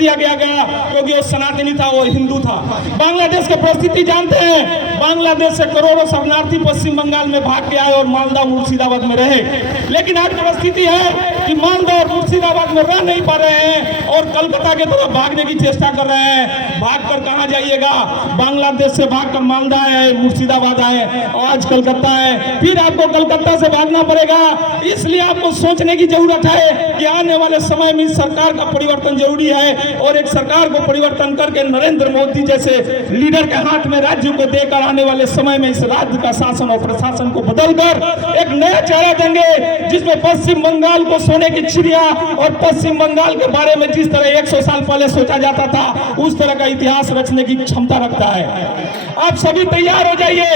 दिया गया क्योंकि वो सनातनी था, वो हिंदू था। बांग्लादेश की परिस्थिति जानते हैं, बांग्लादेश से करोड़ों शरणार्थी पश्चिम बंगाल में भाग के आए और मालदा मुर्शिदाबाद में रहे, लेकिन आज परिस्थिति है कि मालदा और मुर्शिदाबाद में रह नहीं पा रहे हैं और कलकत्ता की तरफ भागने की चेष्टा कर रहे हैं। भागकर कहां जाइएगा? बांग्लादेश से भागकर मालदा है, मुर्शिदाबाद आए और आज कलकत्ता है, फिर आपको कलकत्ता से भागना पड़ेगा। इसलिए आपको सोचने की जरूरत है कि आने वाले समय में सरकार का परिवर्तन जरूरी है और एक सरकार को परिवर्तन करके नरेंद्र मोदी जैसे लीडर के हाथ में राज्य को देकर आने वाले समय में इस राज्य का शासन और प्रशासन को बदलकर एक नया चेहरा देंगे, जिसमें पश्चिम बंगाल को सोने की चिड़िया और पश्चिम बंगाल के बारे में जिस तरह 100 साल पहले सोचा जाता था उस तरह का इतिहास रचने की क्षमता रखता है। आप सभी तैयार हो जाइए।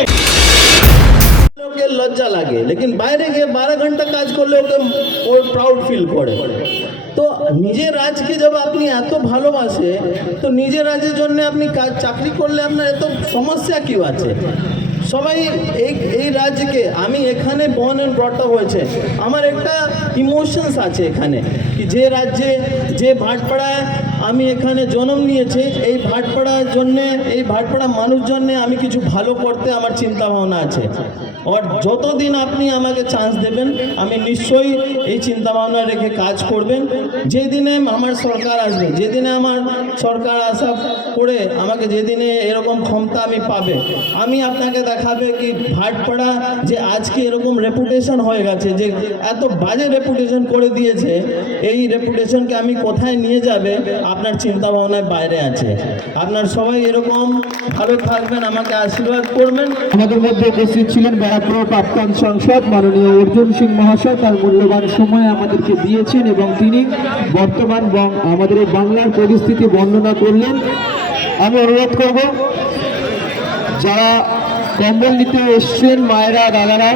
লজ্জা লাগে, লেকিন বাইরে গিয়ে 12 ঘন্টা কাজ করলে ওকে প্রাউড ফিল করে। তো নিজের রাজ্যকে যখন আপনি এত ভালোবাসে, তো নিজের রাজ্যের জন্য আপনি চাকরি করলে আপনার এত সমস্যা কি আছে? সবাই এই রাজ্যকে, আমি এখানে বর্ন এন্ড ব্রট আপ হয়েছে, আমার একটা ইমোশনস আছে এখানে, কি যে রাজ্যে যে ভাটপাড়ায় আমি এখানে জন্ম নিয়েছি, এই ভাটপাড়ার জন্যে, এই ভাটপাড়া মানুষ জন্যে আমি কিছু ভালো করতে আমার চিন্তা ভাবনা আছে। আর যতদিন আপনি আমাকে চান্স দেবেন আমি নিশ্চয়ই এই চিন্তা ভাবনা রেখে কাজ করবেন। যেদিনে আমার সরকার আসবে, যেদিনে আমার সরকার আসা করে আমাকে যেদিনে এরকম ক্ষমতা আমি পাবে, আমি আপনাকে দেখাবে কি ভাটপাড়া যে আজকে এরকম রেপুটেশন হয়ে গেছে, যে এত বাজে রেপুটেশন করে দিয়েছে, এই রেপুটেশনকে আমি কোথায় নিয়ে যাবে আপনার চিন্তা ভাবনার বাইরে আছে। আপনার সবাই এরকম ভালো থাকবেন, আমাকে আশীর্বাদ করবেন। আমাদের মধ্যে উপস্থিত ছিলেন ব্যারাকপুর প্রাক্তন সাংসদ মাননীয় অর্জুন সিং মহাশয়, তার মূল্যবান সময় আমাদেরকে দিয়েছেন এবং তিনি বর্তমান আমাদের এই বাংলার পরিস্থিতি বর্ণনা করলেন। আমি অনুরোধ করব যারা কম্বল নিতে এসছেন মায়েরা, দাদারা,